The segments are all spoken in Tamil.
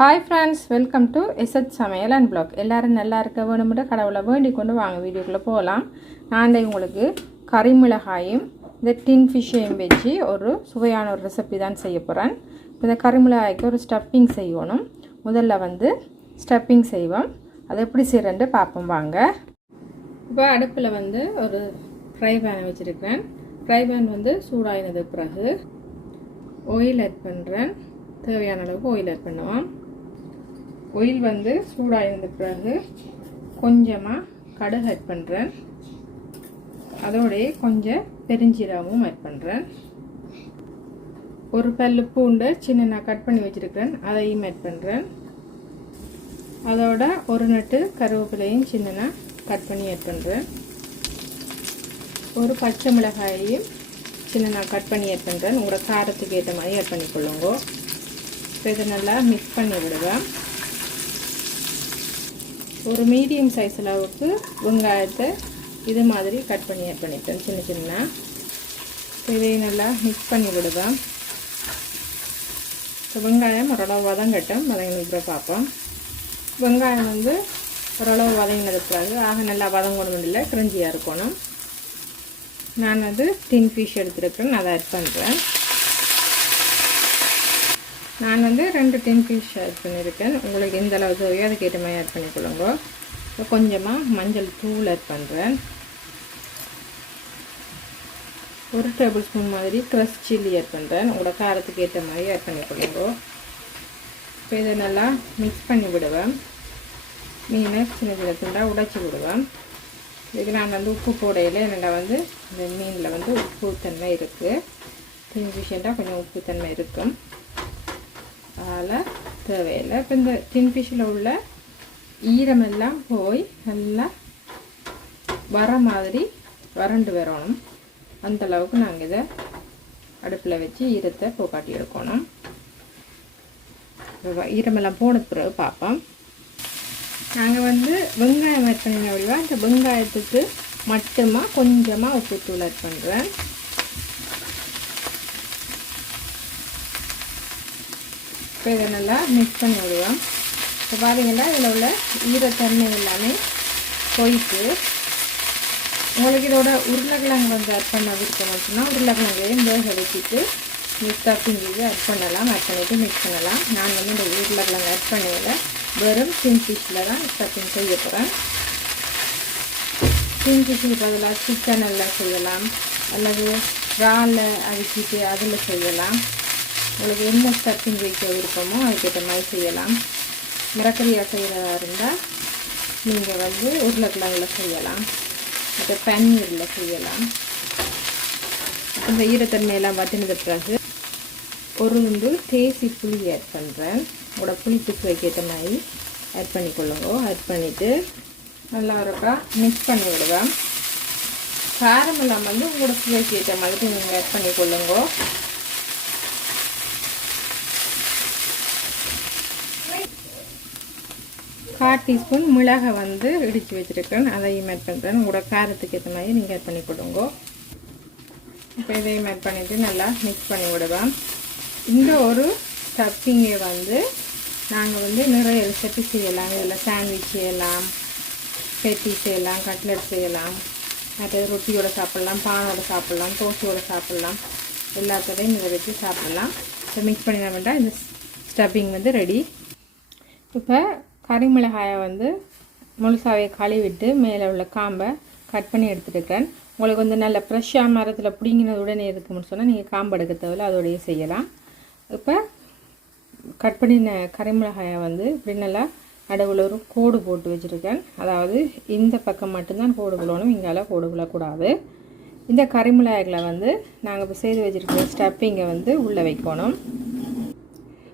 Hi friends, welcome to SH சமையல் அண்ட் பிளாக். எல்லோரும் நல்லா இருக்க வேணும்னு கடவுளை வேண்டி கொண்டு வாங்க வீடியோக்குள்ளே போகலாம். நான் உங்களுக்கு கறிமிளகாயும் இந்த டின் ஃபிஷ்ஷையும் வச்சு ஒரு சுவையான ஒரு ரெசிபி தான் செய்ய போகிறேன். இந்த கறிமிளகாய்க்கு ஒரு ஸ்டஃப்பிங் செய்யணும். முதல்ல ஸ்டஃப்பிங் செய்வோம். அதை எப்படி செய்கிறேன்ட்டு பார்ப்போம் வாங்க. இப்போ அடுப்பில் ஒரு ஃப்ரை பேனை வச்சுருக்கிறேன். ஃப்ரை பேன் சூடாயினது பிறகு ஆயில் ஆட் பண்ணுறேன். தேவையான அளவுக்கு ஆயில் ஆட் பண்ணுவோம். ஆயில் சூடாயிருந்த பிறகு கொஞ்சமாக கடுகு ஆட் பண்ணுறேன். அதோடைய கொஞ்சம் பெருஞ்சீரகமும் ஆட் பண்ணுறேன். ஒரு பல்லு பூண்டு சின்ன கட் பண்ணி வச்சுருக்கிறேன், அதையும் ஆட் பண்ணுறேன். அதோட ஒரு நட்டு கருவேப்பிலையும் சின்ன கட் பண்ணி ஆட் பண்ணுறேன். ஒரு பச்சை மிளகாயையும் சின்ன கட் பண்ணி ஆட் பண்ணுறேன். உங்களோட காரத்துக்கு ஏற்ற மாதிரி ஆட் பண்ணிக்கொள்ளுங்க. இப்போ இதை நல்லா மிக்ஸ் பண்ணி விடுவேன். ஒரு மீடியம் சைஸ் அளவுக்கு வெங்காயத்தை இது மாதிரி கட் பண்ணி ஆட் பண்ணிட்டேன் சின்ன. இதை நல்லா மிக்ஸ் பண்ணி விடுவேன். இப்போ வெங்காயம் ஓரளவு வதங்கட்டும். வதங்கின பார்ப்போம். வெங்காயம் ஓரளவு வதங்கினது பிறகு நல்லா வதங்கணும் இல்லை, கிரஞ்சியாக இருக்கணும். நான் டின் ஃபிஷ் எடுத்துருக்கேன், அதை ஆட் பண்ணுறேன். நான் 2 டின் ஃபிஷ் ஆட் பண்ணியிருக்கேன். உங்களுக்கு எந்த அளவு தேவையோ அதுக்கேற்ற மாதிரி ஆட் பண்ணிக்கொள்ளுங்க. கொஞ்சமாக மஞ்சள் தூள் ஆட் பண்ணுறேன். ஒரு டேபிள் ஸ்பூன் மாதிரி க்ரஷ் சில்லி ஆட் பண்ணுறேன். உங்களோட காரத்துக்கு ஏற்ற மாதிரி ஆட் பண்ணிக்கொள்ளுங்க. இப்போ இதை நல்லா மிக்ஸ் பண்ணி விடுவேன். மீனை சின்ன துண்டாக உடைச்சி விடுவேன். இதுக்கு நான் உப்பு போடையில் என்னடா இந்த மீனில் உப்பு தன்மை இருக்குது. டின் ஃபிஷ்ஷாக கொஞ்சம் உப்பு தன்மை இருக்கும், அதனால் தேவையில்லை. இப்போ இந்த டின் ஃபிஷ்ஷில் உள்ள ஈரமெல்லாம் போய் நல்லா வர மாதிரி வறண்டு வரணும். அந்தளவுக்கு நாங்கள் இதை அடுப்பில் வச்சு ஈரத்தை போக்காட்டி எடுக்கணும். ஈரமெல்லாம் போன பிறகு பார்ப்போம். நாங்கள் வெங்காயம் ஆட் பண்ணின வழிவா இந்த வெங்காயத்துக்கு மட்டுமாக கொஞ்சமாக உப்புத்தூள் ஆட் பண்ணுறேன். இப்போ இதை நல்லா மிக்ஸ் பண்ணி விடுவோம். இப்போ பார்த்தீங்கன்னா இதில் உள்ள ஈரத்தன்மை எல்லாமே போயிட்டு உங்களுக்கு இதோட உருளைக்கிழங்கு ஆட் பண்ண விருப்பம் சொன்னால் உருளைக்கிழங்கையும் வேக வச்சுட்டு ஸ்டஃப்பிங் ஆட் பண்ணலாம். ஆட் பண்ணிவிட்டு மிக்ஸ் பண்ணலாம். நான் இந்த உருளைக்கிழங்கு ஆட் பண்ணதில்லை, வெறும் டின் ஃபிஷ்ஷில் தான் ஸ்டஃப்பிங் செய்ய போகிறேன். டின் ஃபிஷ்ஷுக்கு பதிலாக சிக்கனில் செய்யலாம், அல்லது இறால் அவிச்சிட்டு அதில் செய்யலாம். உங்களுக்கு என்ன ஸ்டஃப்பிங் வைக்க விருப்பமோ அதுக்கேற்ற மாதிரி செய்யலாம். மிரக்கறியாக செய்கிறதா இருந்தால் நீங்கள் உருளைக்கிழங்குல செய்யலாம், மற்ற பன்னீரில் செய்யலாம். இந்த ஈரத்தன்மையெல்லாம் வற்றினது பிறகு ஒரு துண்டு தேசி புளி ஆட் பண்ணுறேன். உங்களோட புளிப்புக்கு வைக்கிற மாதிரி ஆட் பண்ணிக்கொள்ளுங்க. ஆட் பண்ணிவிட்டு நல்லா இருக்கா மிக்ஸ் பண்ணி விடுவேன். காரம் எல்லாம் உங்களோட சுவைக்கு ஏற்ற மாதிரி நீங்கள் ஆட் பண்ணிக்கொள்ளுங்க. 1/4 டீஸ்பூன் மிளகை இடித்து வச்சுருக்கேன், அதையும் ஆட் பண்ணுறேன். உங்களோட காரத்துக்கு ஏற்ற மாதிரி நீங்கள் ஆட் பண்ணி கொடுங்க. இப்போ இதையும் ஆட் பண்ணிவிட்டு நல்லா மிக்ஸ் பண்ணி விடுவேன். இந்த ஒரு ஸ்டஃப்பிங்கை நாங்கள் நிறைய ரெசிபி செய்யலாம். இதில் சாண்ட்விச் செய்யலாம், பெட்டி செய்யலாம், கட்லெட் செய்யலாம், மற்ற ரொட்டியோடு சாப்பிட்லாம், பானோட சாப்பிட்லாம், தோசையோடு சாப்பிட்லாம், எல்லாத்தோடையும் இதை வச்சு சாப்பிட்லாம். இப்போ மிக்ஸ் பண்ணி வேண்டாம். இந்த ஸ்டஃப்பிங் ரெடி. இப்போ கறிமிளகாயை முழுசாவே கழுவிட்டு மேலே உள்ள காம்பை கட் பண்ணி எடுத்துருக்கேன். உங்களுக்கு நல்ல ஃப்ரெஷ்ஷாக மரத்தில் பிடிங்கினது உடனே இருக்குன்னு சொன்னால் நீங்கள் காம்பு எடுக்க தேவையில்ல, அதோடையே செய்யலாம். இப்போ கட் பண்ணின கறிமிளகாயை இப்படி நல்லா நடுவில் ஒரு கோடு போட்டு வச்சுருக்கேன். அதாவது இந்த பக்கம் மட்டும்தான் கோடு விழணும், இங்கால கோடு விழக்கூடாது. இந்த கறிமிளகாய்களை நாங்கள் இப்போ செய்து வச்சுருக்கிற ஸ்டஃப்பிங்கை உள்ளே வைக்கணும்.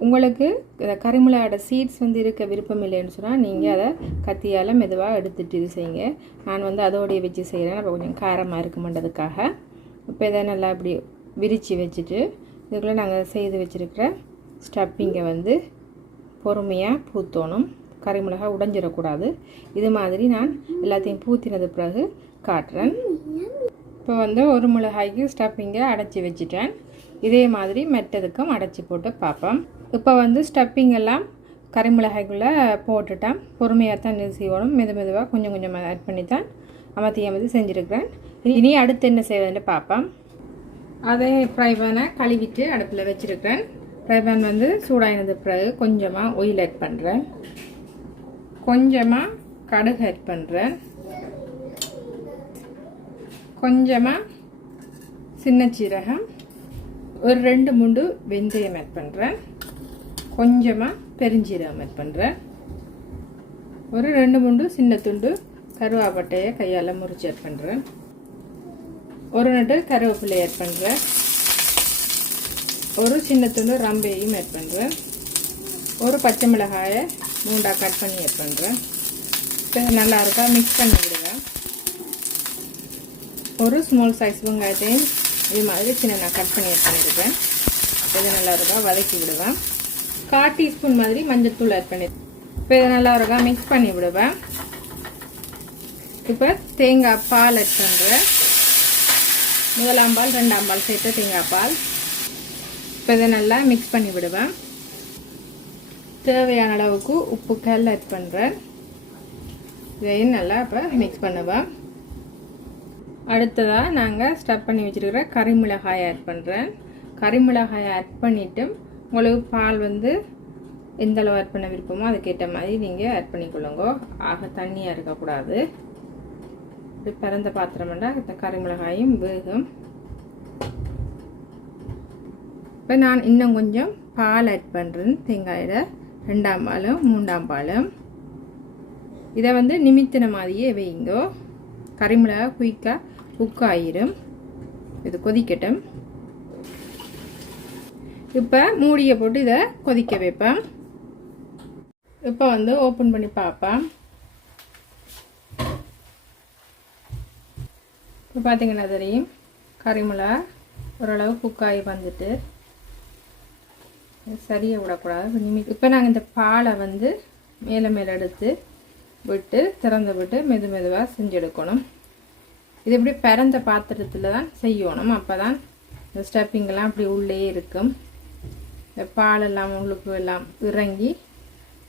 உங்களுக்கு இந்த கறிமிளகாயோட சீட்ஸ் இருக்க விருப்பம் இல்லைன்னு சொன்னால் நீங்கள் அதை கத்தியால் மெதுவாக எடுத்துகிட்டு இது செய்யுங்க. நான் அதோடைய வச்சு செய்கிறேன், அப்போ கொஞ்சம் காரமாக இருக்குமென்றதுக்காக. இப்போ இதை நல்லா இப்படி விரித்து வச்சுட்டு இதுக்குள்ளே நாங்கள் செய்து வச்சுருக்கிற ஸ்டஃப்பிங்கை பொறுமையாக பூத்தோணும். கறிமிளகாய் உடைஞ்சிடக்கூடாது. இது மாதிரி நான் எல்லாத்தையும் பூத்தினது பிறகு காட்டுறேன். இப்போ ஒரு மிளகாய்க்கு ஸ்டஃப்பிங்கை அடைச்சி வச்சுட்டேன். இதே மாதிரி மெட்டதுக்கும் அடைச்சி போட்டு பார்ப்போம். இப்போ ஸ்டஃப்பிங் எல்லாம் கறி மிளகாய்க்குள்ளே போட்டுட்டேன். பொறுமையாக தான் இது செய்யணும். மெதுவாக கொஞ்சம் கொஞ்சமாக ஆட் பண்ணி தான் அமர்த்தி செஞ்சுருக்கிறேன். இனி அடுத்து என்ன செய்வதுன்னு பார்ப்பேன். அதே ஃப்ரை பேனை கழுவிட்டு அடுப்பில் வச்சுருக்கிறேன். ஃப்ரை பேன் வந்து சூடாகினது பிறகு கொஞ்சமாக ஆயில் ஆட் பண்ணுறேன். கொஞ்சமாக கடுகு ஆட் பண்ணுறேன். கொஞ்சமாக சின்ன சீரகம், ஒரு 2 வெந்தயம் ஆட் பண்ணுறேன். கொஞ்சமாக பெருஞ்சீரகம் ஆட் பண்ணுறேன். ஒரு 2 சின்ன துண்டு கருவாப்பட்டையை கையால் முறிச்சு ஆட் பண்ணுறேன். ஒரு நட்டு கருவேப்பிலை ஆட் பண்ணுறேன். ஒரு சின்ன துண்டு ரம்பையும் ஆட் பண்ணுறேன். ஒரு பச்சை மிளகாயை 3 கட் பண்ணி ஆட் பண்ணுறேன். நல்லா இருக்கா மிக்ஸ் பண்ணி விடுவேன். ஒரு ஸ்மால் சைஸ் வெங்காயத்தையும் இது மாதிரி சின்ன கட் பண்ணி ஆட் பண்ணியிருக்கேன். இது நல்லா இருக்கா வதக்கி விடுவேன். 1/4 டீஸ்பூன் மாதிரி மஞ்சள் தூள் ஆட் பண்ணி இப்போ இதை நல்லா இருக்கா மிக்ஸ் பண்ணி விடுவேன். இப்போ தேங்காய் பால் ஆட் பண்ணுறேன். 1ஆம் பால் 2ஆம் பால் சேர்த்து தேங்காய் பால். இப்போ இதை நல்லா மிக்ஸ் பண்ணி விடுவேன். தேவையான அளவுக்கு உப்பு கல் ஆட் பண்ணுறேன். இதையும் நல்லா இப்போ மிக்ஸ் பண்ணுவேன். அடுத்ததாக நாங்கள் ஸ்டப் பண்ணி வச்சுருக்கிற கறி மிளகாயை ஆட் பண்ணுறேன். கறி மிளகாயை ஆட் பண்ணிவிட்டு உங்களுக்கு பால் வந்து எந்த அளவு ஆட் பண்ண விருப்பமோ அதுக்கேற்ற மாதிரி நீங்கள் ஆட் பண்ணிக்கொள்ளுங்க. ஆக தண்ணியாக இருக்கக்கூடாது. இப்படி பிறந்த பாத்திரம்னா இந்த கறி மிளகாயும் வேகும். இப்போ நான் இன்னும் கொஞ்சம் பால் ஆட் பண்ணுறேன். தேங்காயில் 2ஆம் பாலும் 3ஆம் பாலும். இதை வந்து நிமித்தின மாதிரியே வைங்கோ. கறி மிளகா குயிக்காக குக் ஆயிரும். இது கொதிக்கட்டும். இப்போ மூடியை போட்டு இதை கொதிக்க வைப்பேன். இப்போ வந்து ஓப்பன் பண்ணி பார்ப்பேன். இப்போ பார்த்தீங்கன்னா தெரியும் கறி மிளகா ஓரளவு குக் ஆகி வந்துட்டு சரியாக விடக்கூடாது. இப்போ நாங்கள் இந்த பாலை வந்து மேலே எடுத்து விட்டு திறந்து விட்டு மெதுவாக செஞ்செடுக்கணும். இது இப்படி பிறந்த பாத்திரத்தில் தான் செய்யணும். அப்போ தான் இந்த ஸ்டப்பிங்கெல்லாம் அப்படி உள்ளே இருக்கும். இந்த பாலெல்லாம் உங்களுக்கு எல்லாம் இறங்கி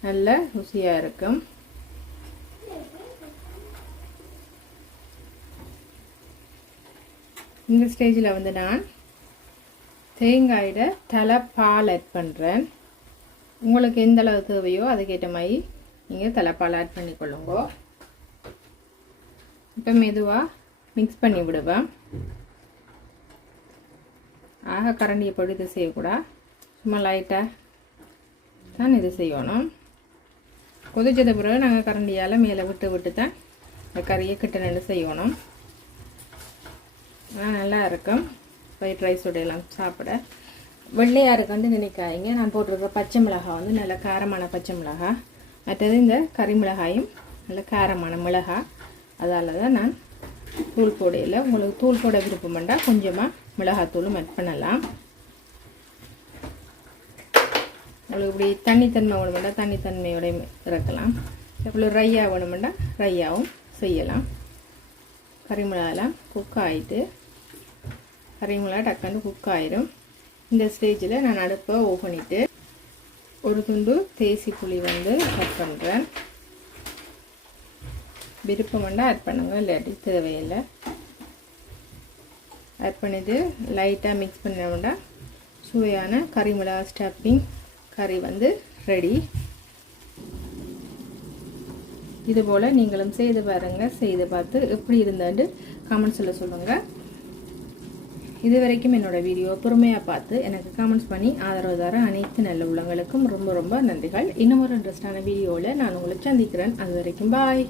நல்ல ருசியாக இருக்கும். இந்த ஸ்டேஜில் வந்து நான் தேங்காயோட தலை பால் ஆட் பண்ணுறேன். உங்களுக்கு எந்த அளவு தேவையோ அதுக்கேற்ற மாதிரி நீங்கள் தலைப்பால் ஆட் பண்ணிக்கொள்ளுங்க. இப்போ மெதுவாக மிக்ஸ் பண்ணி விடுவேன். ஆக கரண்டியை போட்டு இது செய்யக்கூடாது. சும்மா லைட்டாக தான் இது செய்யணும். கொதிச்சத பிறகு நாங்கள் கரண்டியால் மேலே விட்டு தான் இந்த கறியை கிட்ட செய்யணும். நல்லா இருக்கும். ஒயிட் ரைஸோட எல்லாம் சாப்பிட வெள்ளையாக இருக்குன்னு நினைக்காதீங்க. நான் போட்டிருக்க பச்சை மிளகாய் வந்து நல்ல காரமான பச்சை மிளகாய். மற்றது இந்த கறி மிளகாயும் நல்ல காரமான மிளகாய். அதால் தான் நான் தூள் போடையில். உங்களுக்கு தூள் போட விருப்பம் பண்ணால் கொஞ்சமாக மிளகாத்தூளும் ஆட் பண்ணலாம். உங்களுக்கு இப்படி தண்ணித்தன்மை வேணுமெண்டா தண்ணித்தன்மையோட இறக்கலாம். இவ்வளோ ரையாக வேணுமெண்டா ரையாகவும் செய்யலாம். கறி மிளகாலாம் குக் ஆகிட்டு கறி மிளகா டக்குன்னு குக் ஆயிடும். இந்த ஸ்டேஜில் நான் அடுப்பை ஓப்பன் பண்ணிவிட்டு ஒரு துண்டு தேசி புளி வந்து ஆட் பண்ணுறேன். விருப்பம் வேண்டாம் ஆட் பண்ணுங்க, இல்லாட்டி தேவையில்லை. ஆட் பண்ணிவிட்டு லைட்டாக மிக்ஸ் பண்ண வேண்டாம். சுவையான கறி மிளகா ஸ்டப்பிங் கறி வந்து ரெடி. இதுபோல் நீங்களும் செய்து பாருங்கள். செய்து பார்த்து எப்படி இருந்தாண்டு கமெண்ட்ஸில் சொல்லுங்கள். இது வரைக்கும் என்னோட வீடியோ பொறுமையாக பார்த்து எனக்கு கமெண்ட்ஸ் பண்ணி ஆதரவு தர அனைத்து நல்ல உள்ளங்களுக்கும் ரொம்ப ரொம்ப நன்றிகள். இன்னும் ஒரு இன்ட்ரெஸ்டான வீடியோவில் நான் உங்களை சந்திக்கிறேன். அது வரைக்கும் பாய்.